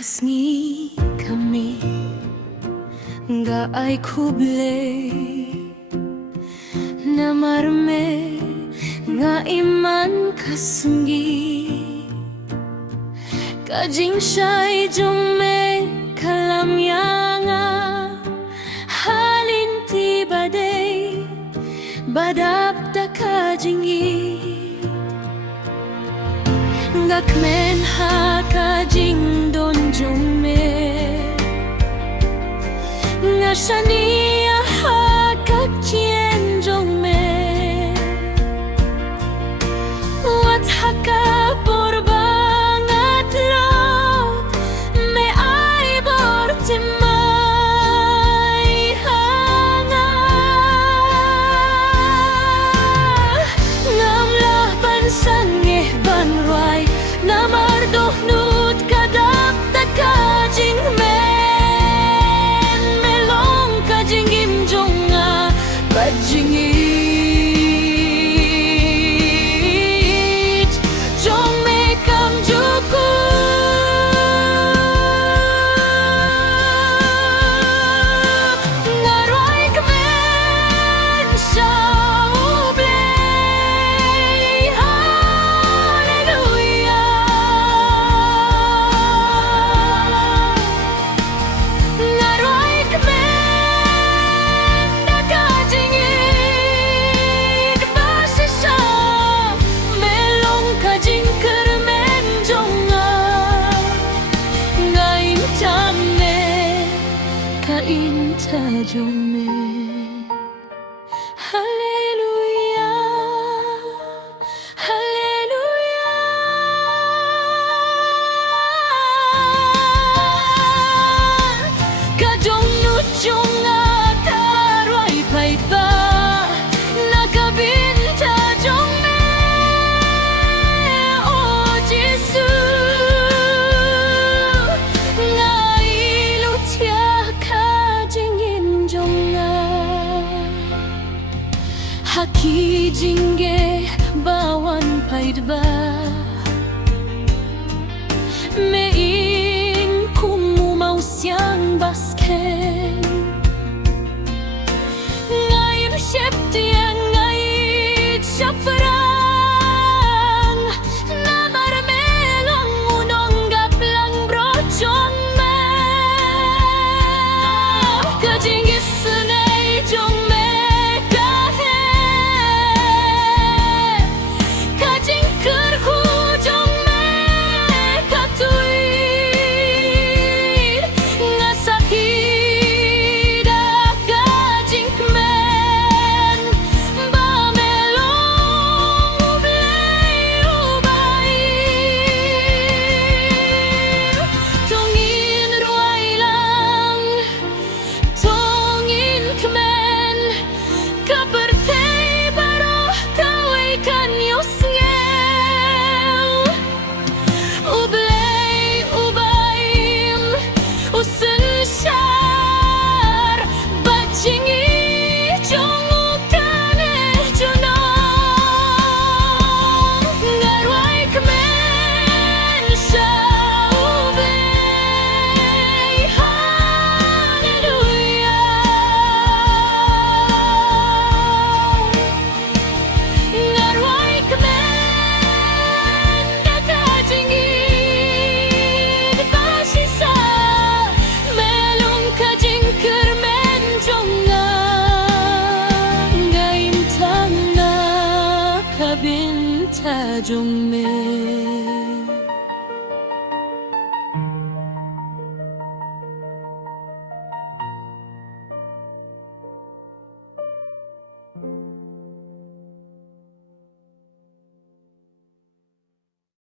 kasni kami nga ay kublay na marme nga iman kasunggi kajing siya'y jume kalamyanga halin ti baday badap da kajingi ngakmen ha kajing don jume nga shania ha kakien jume wat haka porbangat lo me ay bortimay hanga ngamla pansangeh banruay namardoh nut kadap takajing men melong kajing imjonga kajingit jong me kam juku ngaroy kemen saublay haleluya ngaroy kemen dakajingit basisa melong kajing kermen jonga ngain tamme kainta jome haleluya haleluya kajong nuchunga taroy paiba nakabinta jome oh Jesus ngailu tia kajingin jonga haki jingge bawan paidba mein kumu mau siang basken ngayon syepti ngayit syafrang na marmelong unong gaplang brochong me kajingis sunay jong me kahe kajing kerhu jong me katuir ngasakida kajing kemen bamelong ublay ubay tongin ruay lang tongin kemen kapertay baroh kaway kanyos ngel ublay ubayim usun syar bajingi jongu kaneh junong ngarway kemen saublay haleluya ngarway kemen dakajingit basisa melong kajing kermen jonga ngaim tana kabinta jong me